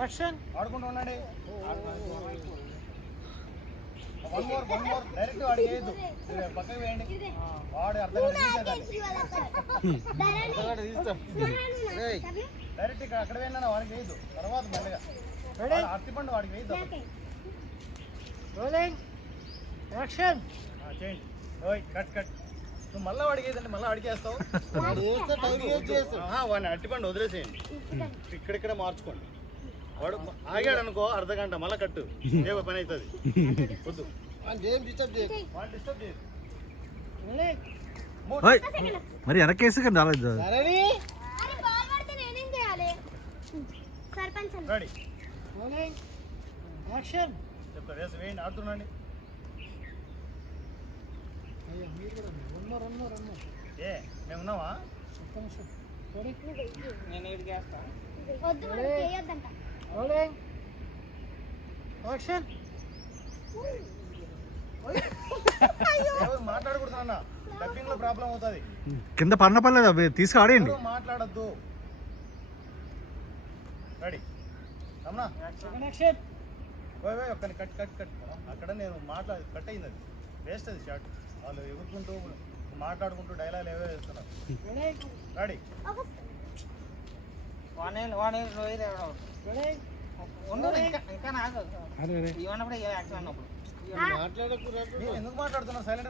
Action ఆడుకుంటూ ఉండండి. One more one more direct వాడికి వేయద్దు. పక్కకి వేయండి. వాడు అర్థం డైరెక్ట్ ఇక్కడ అక్కడ వేయన్నా వాడికి వేయద్దు. తర్వాత మెల్లగా. రెడీ అరటిపండు వాడికి వేయద్దు రోలింగ్ యాక్షన్ చేయండి. ఓయ్ కట్ కట్ నువ్వు మళ్ళీ వేయదండి మళ్ళీ ఆహా, వాడిని అరటిపండు వదిలేసేయండి. ఇక్కడిక్కడ మార్చుకోండి. వాడు ఆగాడు అనుకో అర్ధ గంట మళ్ళీ కట్టు. ఏ పని అవుతుంది వద్దు. వాడిని డిస్టర్బ్ చేయదు మూడు. ఓయ్, మరి వెనకేసి కానీ రాలేదు సర్పంచ్ అన్న రెడీ. Rolling action. చెప్తా వేసి వేయండి ఆడుతున్నాండి. అయ్యా మీరు కూడా ఏ మేము ఉన్నావా ఒక్క నిమిషం. రెడీ వద్దు మనకి చేయొద్దంట. యాక్షన్ ఎవరు మాట్లాడకూడదు డబ్బింగ్లో ప్రాబ్లం అవుతుంది. కింద పడిన పర్లేదు అవి తీసుకు ఆడేయండి. మాట్లాడద్దు. రెడీ రమణ? ఒక్కని కట్ కట్ కట్ అక్కడ నేను మాట్లాడి కట్ అయింది అది. వేస్ట్ అది షార్ట్ వాళ్ళు ఎగురుకుంటూ మాట్లాడుకుంటూ డైలాగ్ ఏవో వేస్తున్నారు రెడీ ఎందుకు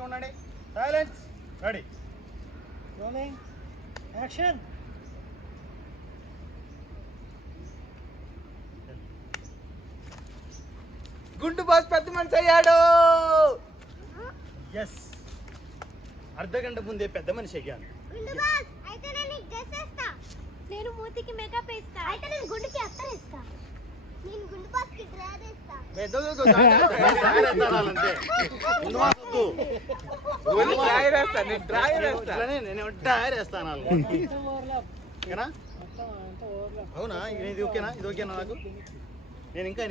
ఉండండి. Silence ready rolling action. గుండు బాస్ పెద్ద మనిషి అయ్యాడు. ఎస్ అర్ధ గంట ముందే పెద్ద మనిషి అయ్యాను. నేను మూతికి మేకప్ వేస్తా అయితే నేను గుండుకి అత్తర్ వేస్తా. నేను గుండు బాస్కి డ్రెస్ వేస్తా. అవునా? ఇది ఓకేనా? ఇది ఓకేనా నాకు? నేను ఇంకా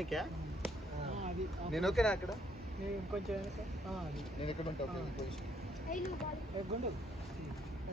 అది నేను ఓకేనా అక్కడ? నేను ఇంకొంచెం వెనక ఆ, అది. నేను ఎక్కడ ఉంటాను